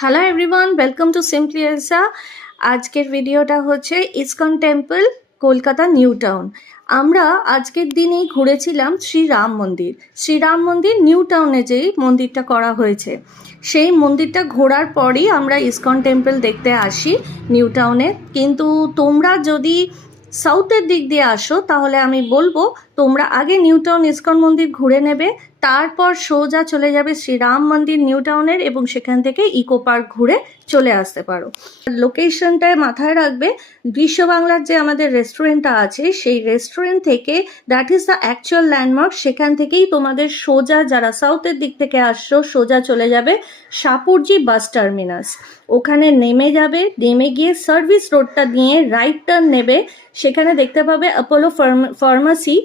Hello everyone, welcome to simply Elsa. আজকের ভিডিওটা হচ্ছে ISKCON temple, Kolkata new town. আমরা আজকের দিনেই ঘুরেছিলাম শ্রীরাম মন্দির। শ্রীরাম মন্দির নিউ টাউনে যেই মন্দিরটা করা হয়েছে, সেই মন্দিরটা ঘোরার পরই আমরা ইসকন টেম্পল দেখতে আসি নিউ টাউনে। কিন্তু তোমরা যদি সাউথের দিক দিয়ে আসো তাহলে আমি বলবো তোমরা আগে নিউ টাউন ইসকন মন্দির ঘুরে নেবে, তারপর সোজা চলে যাবে শ্রীরাম মন্দির নিউ টাউনের এবং সেখান থেকে ইকো পার্ক ঘুরে চলে আসতে পারো। লোকেশনটায় মাথায় রাখবে, বিশ্ব বাংলার যে আমাদের রেস্টুরেন্টটা আছে সেই রেস্টুরেন্ট থেকে, that is the actual landmark. সেখান থেকেই তোমাদের সোজা, যারা সাউথের দিক থেকে আসছো, সোজা চলে যাবে সাপুরজি বাস টার্মিনাস। ওখানে নেমে যাবে, নেমে গিয়ে সার্ভিস রোডটা নিয়ে রাইট টার্ন নেবে। সেখানে দেখতে পাবে অ্যাপোলো ফার্মাসি,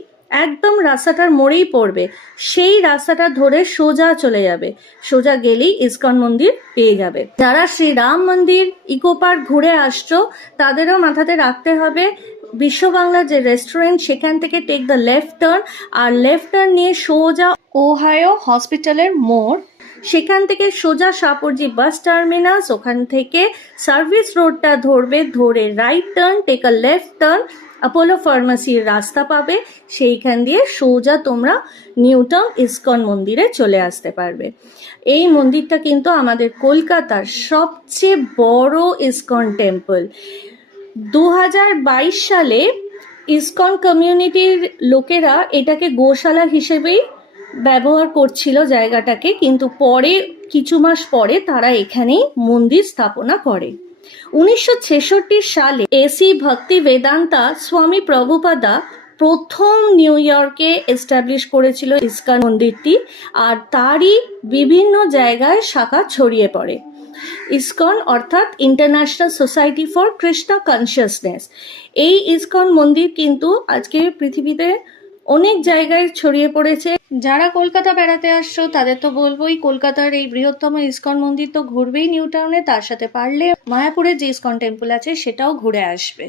একদম রাস্তাটার মোড়েই পড়বে। সেই রাস্তাটা ধরে সোজা চলে যাবে, সোজা গেলেই ইসকন মন্দির পেয়ে যাবে। যারা শ্রীরাম মন্দির ইকো পার্ক ঘুরে আসছো তাদেরও মাথাতে রাখতে হবে বিশ্ব বাংলার যে রেস্টুরেন্ট, সেখান থেকে টেক দ্য লেফট টার্ন, আর লেফট টার্ন নিয়ে সোজা ওহায়ো হসপিটালের মোড়, সেখান থেকে সোজা সাপুরজি বাস টার্মিনাস, ওখান থেকে সার্ভিস রোডটা ধরবে, ধরে right turn, take a left turn, Apollo ফার্মাসির রাস্তা পাবে। সেইখান দিয়ে সোজা তোমরা নিউ টাউন ইসকন মন্দিরে চলে আসতে পারবে। এই মন্দিরটা কিন্তু আমাদের কলকাতার সবচেয়ে বড় ইসকন টেম্পল। 2022 সালে ইসকন কমিউনিটির লোকেরা এটাকে গোশালা হিসেবেই ব্যবহার করছিল জায়গাটাকে, কিন্তু পরে কিছু মাস পরে তারা এখানেই মন্দির স্থাপনা করে। 1966 সালে এসি ভক্তি বেদান্তা স্বামী প্রভুপাদা প্রথম নিউ ইয়র্কে এস্টাবলিশ করেছিল ইসকন মন্দিরটি, আর তারই বিভিন্ন জায়গায় শাখা ছড়িয়ে পড়ে। ইসকন অর্থাৎ international society for Krishna consciousness. এই ইসকন মন্দির কিন্তু আজকে পৃথিবীতে অনেক জায়গায় ছড়িয়ে পড়েছে। যারা কলকাতা বেড়াতে আসছো তাদের তো বলবোই, কলকাতার এই বৃহত্তম ইসকন মন্দির তো ঘুরবেই নিউ টাউনে, তার সাথে পারলে মায়াপুরে যে ইসকন টেম্পল আছে সেটাও ঘুরে আসবে।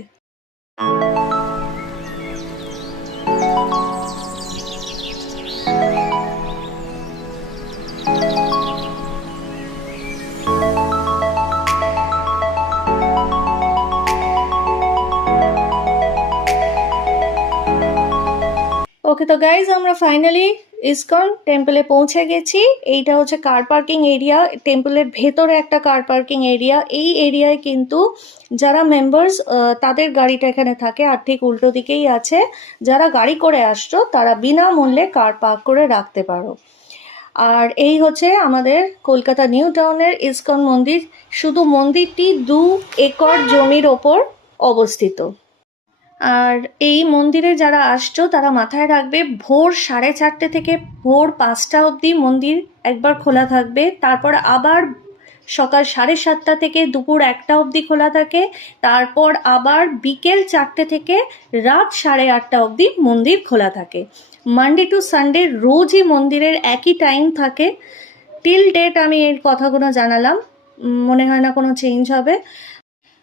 ওকে, তো গাইজ আমরা ফাইনালি ইসকন টেম্পলে পৌঁছে গেছি। এইটা হচ্ছে কার পার্কিং এরিয়া, টেম্পলের ভেতরে একটা কার পার্কিং এরিয়া। এই এরিয়ায় কিন্তু যারা মেম্বার্স তাদের গাড়িটা এখানে থাকে, আর ঠিক উল্টো দিকেই আছে যারা গাড়ি করে আসছো তারা বিনামূল্যে কার পার্ক করে রাখতে পারো। আর এই হচ্ছে আমাদের কলকাতা নিউ টাউনের ইসকন মন্দির। শুধু মন্দিরটি 2 একর জমির ওপর অবস্থিত। আর এই মন্দিরে যারা আসছো তারা মাথায় রাখবে, ভোর 4:30 থেকে ভোর 5টা অবধি মন্দির একবার খোলা থাকবে, তারপর আবার সকাল 7:30 থেকে দুপুর 1টা অবধি খোলা থাকে, তারপর আবার বিকেল 4টে থেকে রাত 8:30 অবধি মন্দির খোলা থাকে। মানডে টু সানডে রোজই মন্দিরের একই টাইম থাকে। টিল ডেট আমি এর কথাগুলো জানালাম, মনে হয় না কোনো চেঞ্জ হবে।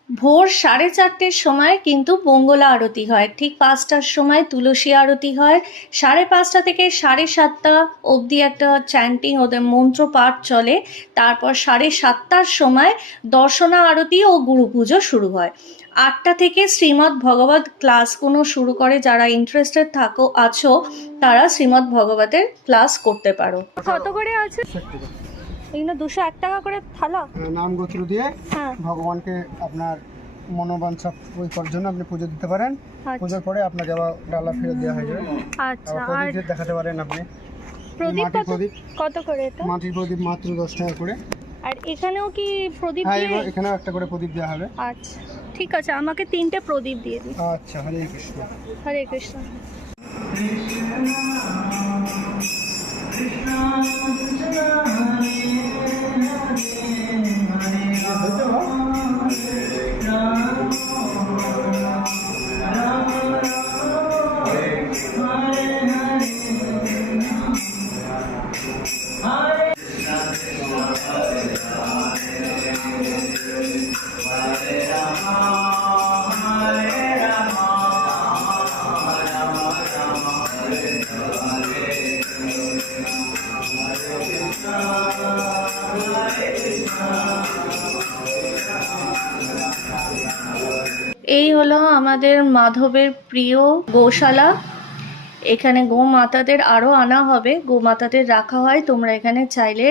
ভোর 4:30-র সময় কিন্তু মঙ্গলা আরতি হয়, ঠিক 5টার সময় তুলসী আরতি হয়, 5:30 থেকে 7:30 অবধি একটা চ্যান্টিং, ওদের মন্ত্র পাঠ চলে, তারপর 7:30টার সময় দর্শনা আরতি ও গুরু পুজো শুরু হয়। 8টা থেকে শ্রীমদ্ ভগবত ক্লাসগুলো শুরু করে, যারা ইন্টারেস্টেড আছো তারা শ্রীমদ্ ভগবতের ক্লাস করতে পারো। কত করে আছে? এগুলো 201 টাকা করে থালা। নাম গোত্র দিয়ে ভগবানকে আপনার মনোবাঞ্ছা ওই করার জন্য আপনি পুজো দিতে পারেন। পুজোর পরে আপনাকে আবার ডালা ফেরত দেওয়া হয়ে যাবে। আচ্ছা, আর প্রদীপ দেখাতে পারেন আপনি। প্রদীপ কত করে এটা? মাটির প্রদীপ মাত্র 10 টাকা করে। আর এখানেও কি প্রদীপ দিয়ে? হ্যাঁ, এখানেও একটা করে প্রদীপ দেওয়া হবে। আচ্ছা ঠিক আছে, আমাকে 3টে প্রদীপ দিয়ে দিন। আচ্ছা, হরে কৃষ্ণ। হরে কৃষ্ণ। Hare Krishna এই হলো আমাদের মাধবের প্রিয় গোশালা। এখানে গোমাতাদের আরও আনা হবে, গোমাতাদের রাখা হয়। তোমরা এখানে চাইলে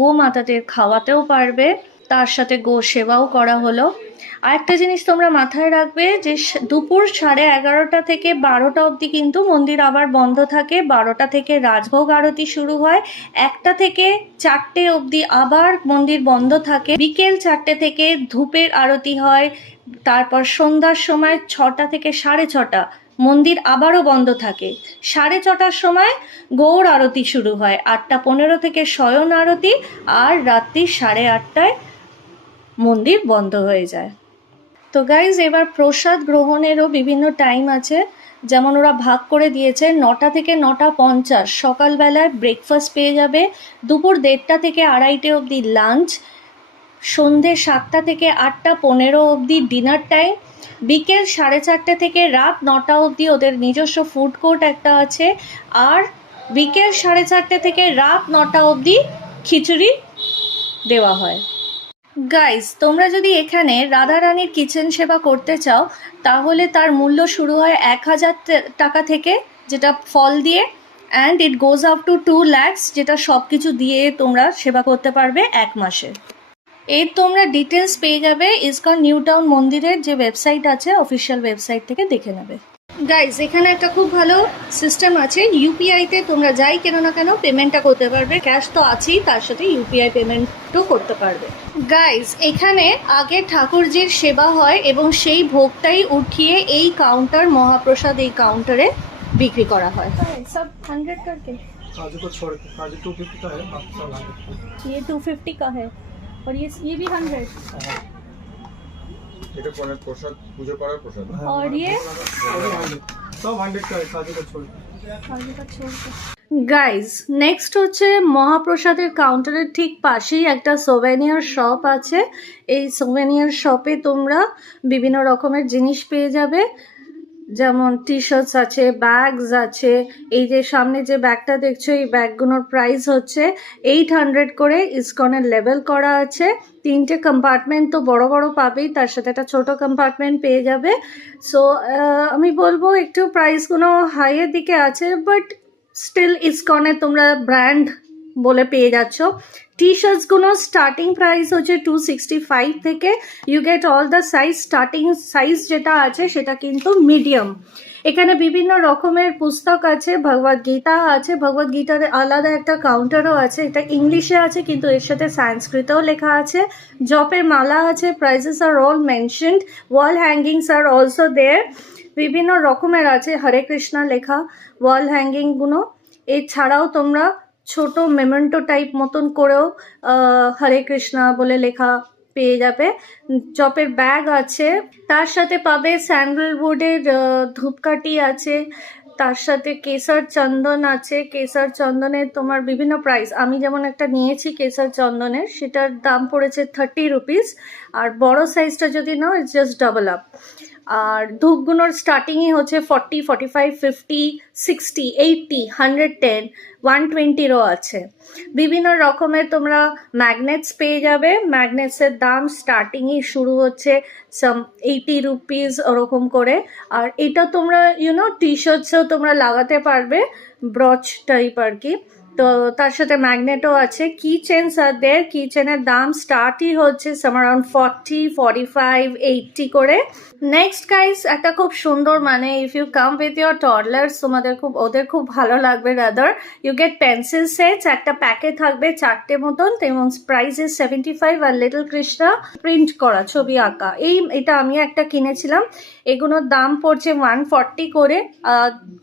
গোমাতাদের খাওয়াতেও পারবে, তার সাথে গো সেবাও করা হলো। আরেকটা জিনিস তোমরা মাথায় রাখবে যে দুপুর 11:30 থেকে 12টা অবধি কিন্তু মন্দির আবার বন্ধ থাকে। 12টা থেকে রাজভোগ আরতি শুরু হয়, 1টা থেকে 4টে অবধি আবার মন্দির বন্ধ থাকে। বিকেল 4টে থেকে ধূপের আরতি হয়, তারপর সন্ধ্যার সময় 6টা থেকে 6:30 মন্দির আবারও বন্ধ থাকে। 6:30টার সময় গৌর আরতি শুরু হয়, 8টা 15 থেকে শয়ন আরতি, আর রাত্রি 8:30টায় মন্দির বন্ধ হয়ে যায়। তো গাইজ, এবার প্রসাদ গ্রহণেরও বিভিন্ন টাইম আছে। যেমন ওরা ভাগ করে দিয়েছে, 9টা থেকে 9:50 সকালবেলায় ব্রেকফাস্ট পেয়ে যাবে, দুপুর 1:30 থেকে 2:30 অবধি লাঞ্চ, সন্ধে 7টা থেকে 8টা 15 অবধি ডিনার টাইম, বিকেল 4:30 থেকে রাত 9টা অবধি ওদের নিজস্ব ফুড কোর্ট একটা আছে, আর বিকেল 4:30 থেকে রাত 9টা অবধি খিচুড়ি দেওয়া হয়। গাইজ, তোমরা যদি এখানে রাধারানীর কিচেন সেবা করতে চাও তাহলে তার মূল্য শুরু হয় 1000 টাকা থেকে, যেটা ফল দিয়ে, and it goes up to 2 lakhs, যেটা সব কিছু দিয়ে তোমরা সেবা করতে পারবে 1 মাসে। এর তোমরা ডিটেলস পেয়ে যাবে ইসকন নিউ টাউন মন্দিরের যে ওয়েবসাইট আছে, অফিসিয়াল ওয়েবসাইট থেকে দেখে নেবে। গাইজ, এখানে একটা খুব ভালো সিস্টেম আছে, ইউপিআইতে তোমরা যাই কেন না কেন পেমেন্টটা করতে পারবে। ক্যাশ তো আছেই, তার সাথে ইউপিআই পেমেন্টও করতে পারবে। গাইজ, এখানে আগে ঠাকুরজির সেবা হয় এবং সেই ভোগটাই উঠিয়ে এই কাউন্টার, মহাপ্রসাদ এই কাউন্টারে বিক্রি করা হয়। সব 100 करके, काजू को छोड़ के काजू 250 का है, बाकी सब 100 ये 250 का है और ये भी 100। এটা কোন প্রসাদ, পূজা করার প্রসাদ। और ये सब 100 का है, काजू को छोड़ के। গাইজ, নেক্সট হচ্ছে মহাপ্রসাদের কাউন্টারের ঠিক পাশেই একটা সোভেনিয়ার শপ আছে। এই সোভেনিয়ার শপে তোমরা বিভিন্ন রকমের জিনিস পেয়ে যাবে, যেমন টি শার্টস আছে, ব্যাগস আছে। এই যে সামনে যে ব্যাগটা দেখছো, এই ব্যাগগুলোর প্রাইস হচ্ছে 800 করে। ইসকনের লেভেল করা আছে, 3টে কম্পার্টমেন্ট তো বড় বড় পাবেই, তার সাথে একটা ছোট কম্পার্টমেন্ট পেয়ে যাবে। সো আমি বলবো একটু প্রাইসগুলো হাইয়ের দিকে আছে, বাট স্টিল ইসকনে তোমরা ব্র্যান্ড বলে পেয়ে যাচ্ছ। টি শার্টসগুলো স্টার্টিং প্রাইস হচ্ছে 265 থেকে। You get all the size. Starting size যেটা আছে সেটা কিন্তু মিডিয়াম। এখানে বিভিন্ন রকমের পুস্তক আছে, ভগবদ গীতা আছে, ভগবদ গীতার আলাদা একটা কাউন্টারও আছে, এটা ইংলিশে আছে কিন্তু এর সাথে সংস্কৃতও লেখা আছে। জপের মালা আছে, প্রাইসেস আর অল মেনশনড, ওয়াল হ্যাঙ্গিংস আর অলসো দেয়ার। বিভিন্ন রকমের আছে হরে কৃষ্ণা লেখা ওয়াল হ্যাঙ্গিংগুলো। এছাড়াও তোমরা ছোট মেমেন্টো টাইপ মতন করেও হরে কৃষ্ণা বলে লেখা পেয়ে যাবে। চপের ব্যাগ আছে, তার সাথে পাবে স্যান্ডেলউডের ধূপকাঠি আছে, তার সাথে কেশর চন্দন আছে। কেশর চন্দনের তোমার বিভিন্ন প্রাইস, আমি যেমন একটা নিয়েছি কেশর চন্দনের, সেটার দাম পড়েছে 30 রুপিস, আর বড় সাইজটা যদি now it's just double up. আর ধূপগুলোর স্টার্টিংই হচ্ছে 40, 45, 50, 60, 80, 110, 120রও আছে। বিভিন্ন রকমের তোমরা ম্যাগনেটস পেয়ে যাবে। ম্যাগনেটসের দাম স্টার্টিংই শুরু হচ্ছে সাম 80 রুপিস ওরকম করে। আর এটা তোমরা টি শার্টসেও তোমরা লাগাতে পারবে, ব্রচ টাইপ আর কি। তো তার সাথে ম্যাগনেটও আছে। কি চেনস আর দেয়ার, কি চেনের দাম স্টার্টই হচ্ছে সাম অ্যারাউন্ড 40, 45, 80 করে। নেক্সট গাইস, একটা খুব সুন্দর, মানে if you come with your toddlers, ওদের খুব ভালো লাগবে। Rather you get pencil sets, একটা প্যাকে থাকবে 4টে মতন, তেমন প্রাইস ইজ 75। আর লিটল কৃষ্ণা প্রিন্ট করা ছবি আঁকা, এটা আমি একটা কিনেছিলাম। এগুলোর দাম পড়ছে 140 করে।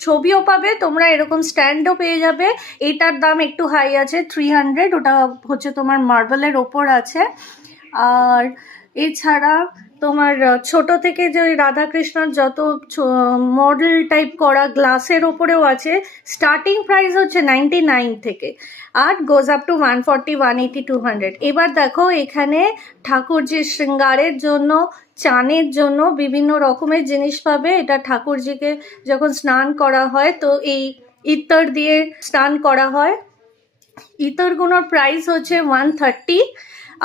ছবিও পাবে তোমরা, এরকম স্ট্যান্ডও পেয়ে যাবে। এটার দাম একটু হাই আছে, 300, ওটা হচ্ছে তোমার মার্বেলের ওপর আছে। আর এছাড়া তোমার ছোট থেকে যে রাধাকৃষ্ণর যত মডেল টাইপ করা গ্লাসের ওপরেও আছে, স্টার্টিং প্রাইস হচ্ছে 99 থেকে, আর গোজ আপ টু 140, 180, 200। এবার দেখো, এখানে ঠাকুরজির শৃঙ্গারের জন্য, চানের জন্য বিভিন্ন রকমের জিনিস পাবে। এটা ঠাকুরজিকে যখন স্নান করা হয় তো এই ইতর দিয়ে স্নান করা হয়। ইতরগুলোর প্রাইস হচ্ছে 130।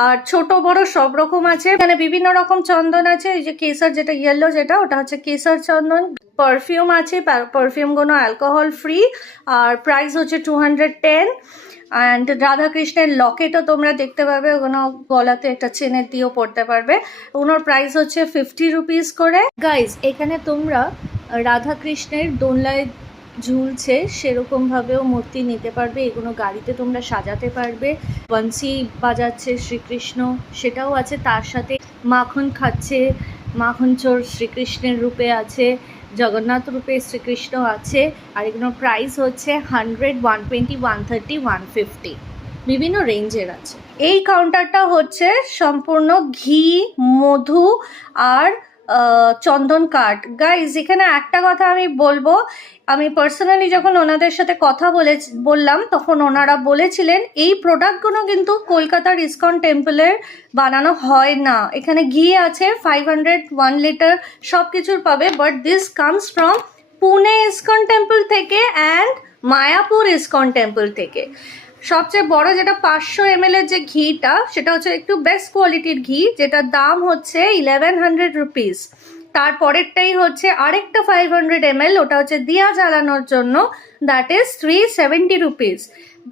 আর ছোট বড় সব রকম আছে। এখানে বিভিন্ন রকম চন্দন আছে, এই যে কেসার যেটা ইয়েলো যেটা ওটা হচ্ছে কেসার চন্দন। পারফিউম আছে, পারফিউমগুলো অ্যালকোহল ফ্রি, আর প্রাইস হচ্ছে 210। অ্যান্ড রাধাকৃষ্ণের লকেটও তোমরা দেখতে পাবে, ওগুলো গলাতে একটা চেনের দিয়েও পড়তে পারবে। ওগুলোর প্রাইস হচ্ছে 50 রুপিস করে। গাইজ, এখানে তোমরা রাধাকৃষ্ণের দোলনায় ঝুলছে সেরকমভাবেও মূর্তি নিতে পারবে, এগুলো গাড়িতে তোমরা সাজাতে পারবে। বংশী বাজাচ্ছে শ্রীকৃষ্ণ, সেটাও আছে। তার সাথে মাখন খাচ্ছে, মাখন চোর শ্রীকৃষ্ণের রূপে আছে, জগন্নাথ রূপে শ্রীকৃষ্ণ আছে। আর এগুলোর প্রাইস হচ্ছে 100, 120, 130, 150, বিভিন্ন রেঞ্জের আছে। এই কাউন্টারটা হচ্ছে সম্পূর্ণ ঘি, মধু আর চন্দন কাঠ। গাইজ, এখানে একটা কথা আমি বলবো, আমি পার্সোনালি যখন ওনাদের সাথে কথা বললাম তখন ওনারা বলেছিলেন এই প্রোডাক্টগুলো কিন্তু কলকাতার ইসকন টেম্পলের বানানো হয় না। এখানে ঘি আছে 500, 1 লিটার সব কিছুর পাবে, but this comes from Pune ISKCON temple থেকে অ্যান্ড মায়াপুর ইসকন টেম্পল থেকে। সবচেয়ে বড় যেটা 500 ml এর যে ঘিটা, সেটা হচ্ছে একটু বেস্ট কোয়ালিটির ঘি, যেটার দাম হচ্ছে 1100 রুপিস। তারপরেরটাই হচ্ছে আরেকটা 500 ml, ওটা হচ্ছে দিয়া জ্বালানোর জন্য, দ্যাট ইজ 370 রুপিস।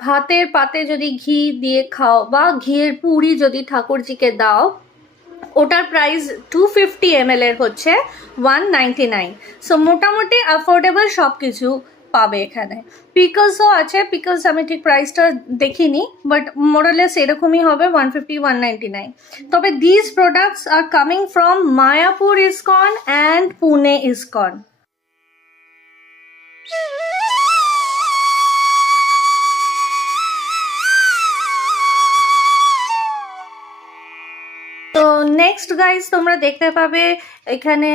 ভাতের পাতে যদি ঘি দিয়ে খাও বা ঘিয়ের পুরি যদি ঠাকুরজিকে দাও, ওটার প্রাইস 250 ml এর হচ্ছে 199। সো মোটামুটি অ্যাফোর্ডেবল সব কিছু পাবে এখানে। পিকলসও আছে, পিকলস আমি ঠিক প্রাইসটা দেখিনি, বাট মোরালেস এরকমই হবে 150, 199। তবে this products are coming from Mayapur ISKCON and Pune ISKCON. তো নেক্সট গাইজ, তোমরা দেখতে পাবে এখানে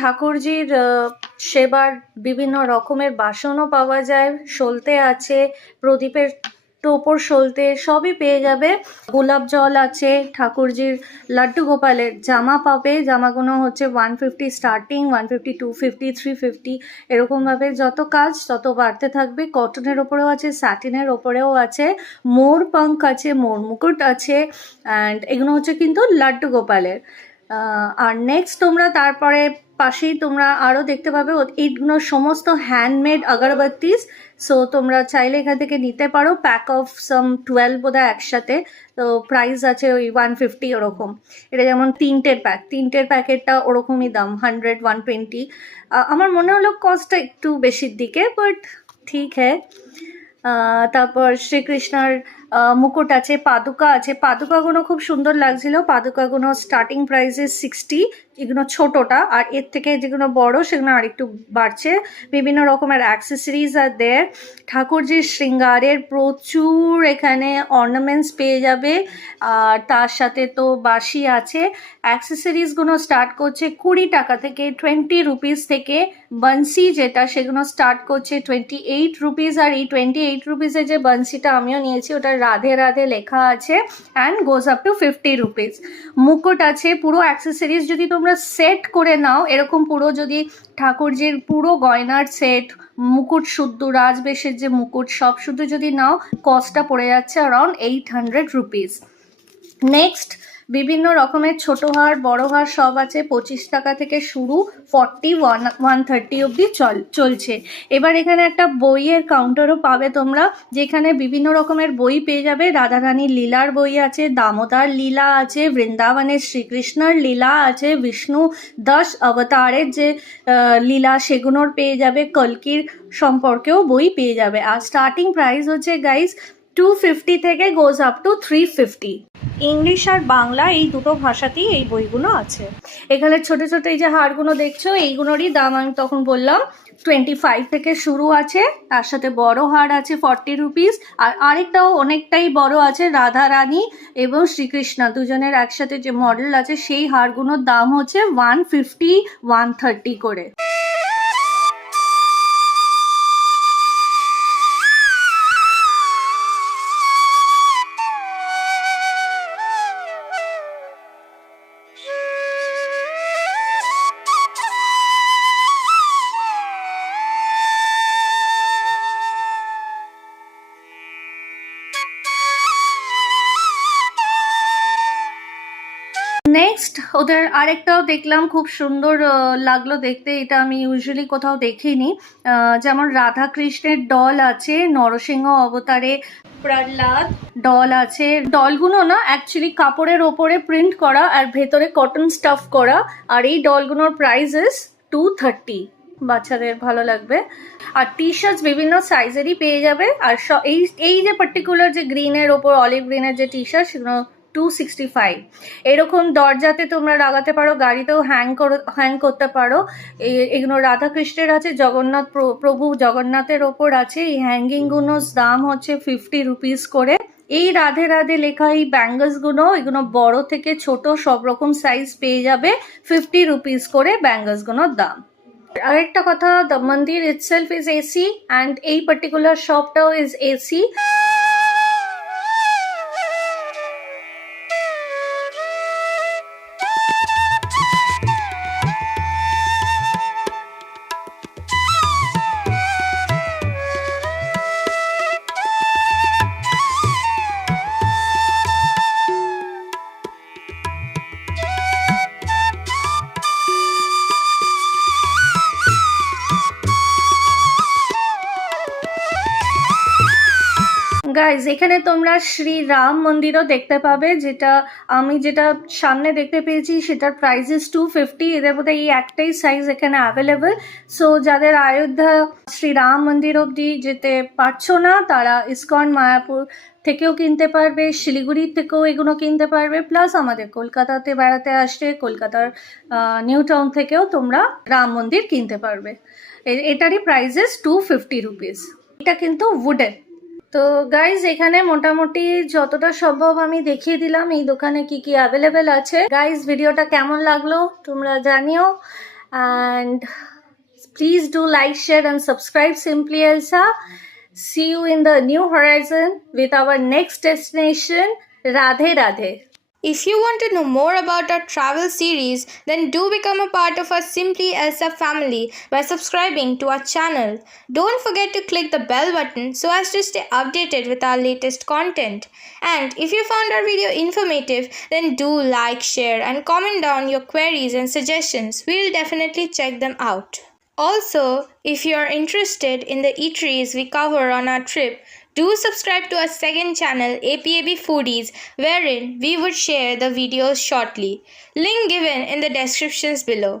ঠাকুরজির সেবার বিভিন্ন রকমের বাসনও পাওয়া যায়, সলতে আছে, প্রদীপের টোপর সলতে সবই পেয়ে যাবে। গোলাপ জল আছে, ঠাকুরজির লাড্ডু গোপালের জামা পাবে, জামাগুলো হচ্ছে 150 স্টার্টিং, 150, 250, 350 এরকমভাবে যত কাজ তত বাড়তে থাকবে। কটনের ওপরেও আছে, স্যাটিনের ওপরেও আছে, মোর পাঙ্ক আছে, মোর মুকুট আছে, অ্যান্ড এগুলো হচ্ছে কিন্তু লাড্ডু গোপালের। আর নেক্সট তোমরা তারপরে পাশেই তোমরা আরও দেখতে পাবে এইগুলো সমস্ত হ্যান্ডমেড আগরবাত্তিস। সো তোমরা চাইলে এখান থেকে নিতে পারো, প্যাক অফ সাম 12 বোধহয় একসাথে। তো প্রাইস আছে ওই 150 ওরকম। এটা যেমন তিনটের প্যাকেটটা ওরকমই দাম 100, 120। আমার মনে হলো কস্টটা একটু বেশির দিকে, বাট ঠিক হ্যাঁ। তারপর শ্রীকৃষ্ণর মুকুট আছে, পাদুকা আছে, পাদুকাগুলো খুব সুন্দর লাগছিল। পাদুকাগুলো স্টার্টিং প্রাইসে 60, এগুলো ছোটোটা, আর এর থেকে যেগুলো বড় সেগুলো আরেকটু বাড়ছে। বিভিন্ন রকমের অ্যাক্সেসরিজ আর দেয়। ঠাকুরজির শৃঙ্গারের প্রচুর এখানে অর্নামেন্টস পেয়ে যাবে, আর তার সাথে তো বাঁশি আছে। অ্যাক্সেসরিজগুলো স্টার্ট করছে 20 টাকা থেকে, 20 রুপিস থেকে। বংশী যেটা সেগুলো স্টার্ট করছে 28 রুপিস, আর এই 28 রুপিসের যে বংশীটা আমিও নিয়েছি ওটা রাধে রাধে লেখা আছে, and goes up to 50 rupees. মুকুট আছে, পুরো অ্যাক্সেসরিজ যদি তোমরা সেট করে নাও, এরকম পুরো যদি ঠাকুরজির পুরো গয়নার সেট, মুকুট শুদ্ধ, রাজবেশের যে মুকুট সব শুদ্ধ যদি নাও, কস্টটা পড়ে যাচ্ছে অ্যারাউন্ড 800 রুপিস। নেক্সট বিভিন্ন রকমের ছোট হার বড় হার সব আছে, 25 টাকা থেকে শুরু, 40, 130 অবধি চলছে। এবার এখানে একটা বইয়ের কাউন্টারও পাবে তোমরা, যেখানে বিভিন্ন রকমের বই পেয়ে যাবে। রাধারানীর লীলার বই আছে, দামোদর লীলা আছে, বৃন্দাবনের শ্রীকৃষ্ণর লীলা আছে, বিষ্ণু 10 অবতারের যে লীলা সেগুলোর পেয়ে যাবে, কল্কির সম্পর্কেও বই পেয়ে যাবে। আর স্টার্টিং প্রাইস হচ্ছে গাইস 250 থেকে গোজ আপ টু 350। ইংলিশ আর বাংলা এই দুটো ভাষাতেই এই বইগুলো আছে। এখানে ছোট ছোট এই যে হারগুলো দেখছো, এইগুলোরই দাম আমি তখন বললাম 25 থেকে শুরু আছে, তার সাথে বড় হার আছে 40 রুপিস, আর আরেকটাও অনেকটাই বড় আছে, রাধা রানী এবং শ্রীকৃষ্ণ দুজনের একসাথে যে মডেল আছে, সেই হারগুলোর দাম হচ্ছে 150, 130 করে। নেক্সট ওদের আরেকটাও দেখলাম, খুব সুন্দর লাগলো দেখতে। এটা আমি ইউজুয়ালি কোথাও দেখিনি। যেমন রাধা কৃষ্ণের ডল আছে, নরসিংহ অবতারে প্রহ্লাদ ডল আছে। ডলগুলো না অ্যাকচুয়ালি কাপড়ের ওপরে প্রিন্ট করা আর ভেতরে কটন স্টাফ করা। আর এই ডলগুলোর প্রাইস ইস 230। বাচ্চাদের ভালো লাগবে। আর টি শার্টস বিভিন্ন সাইজেরই পেয়ে যাবে। আর এই যে পার্টিকুলার যে গ্রিনের ওপর অলিভ গ্রিনের যে টি শার্ট, সেগুলো 265। এরকম দরজাতে তোমরা লাগাতে পারো, গাড়িতেও হ্যাং করতে পারো। এগুলো রাধাকৃষ্ণের আছে, জগন্নাথ প্রভু জগন্নাথের ওপর আছে। এই হ্যাঙ্গিংগুলোর দাম হচ্ছে 50 রুপিস করে। এই রাধে রাধে লেখা এই ব্যাঙ্গলসগুলো, এগুলো বড় থেকে ছোট সব রকম সাইজ পেয়ে যাবে। 50 রুপিস করে ব্যাঙ্গলসগুলোর দাম। আরেকটা কথা, দ্য মন্দির ইটসেলফ ইজ এসি অ্যান্ড এই পার্টিকুলার শপটাও ইজ এসি। গাইজ, এখানে তোমরা শ্রী রাম মন্দিরও দেখতে পাবে, যেটা আমি সামনে দেখতে পেয়েছি সেটার প্রাইস ইস 250। এদের বোধ এই একটাই সাইজ এখানে অ্যাভেলেবেল। সো যাদের অযোধ্যা শ্রী রাম মন্দির অবধি যেতে পারছো না, তারা ইসকন মায়াপুর থেকেও কিনতে পারবে, শিলিগুড়ির থেকেও এগুলো কিনতে পারবে। প্লাস আমাদের কলকাতাতে বেড়াতে আসলে কলকাতার নিউ টাউন থেকেও তোমরা রাম মন্দির কিনতে পারবে। এটারই প্রাইস ইস 250 রুপিস। এটা কিন্তু উডেন। তো গাইজ, এখানে মোটামুটি যতটা সম্ভব আমি দেখিয়ে দিলাম এই দোকানে কি কি অ্যাভেলেবেল আছে। গাইজ, ভিডিওটা কেমন লাগলো তোমরা জানিও, and please do like, share and subscribe Simply Elsa. See you in the new horizon with our next destination. Radhe Radhe. If you want to know more about our travel series, then do become a part of our Simply Elsa family by subscribing to our channel. Don't forget to click the bell button so as to stay updated with our latest content. And if you found our video informative, then do like, share and comment down your queries and suggestions. We'll definitely check them out. Also, if you are interested in the eateries we cover on our trip, do subscribe to our second channel, APAB Foodies, wherein we would share the videos shortly. Link given in the descriptions below.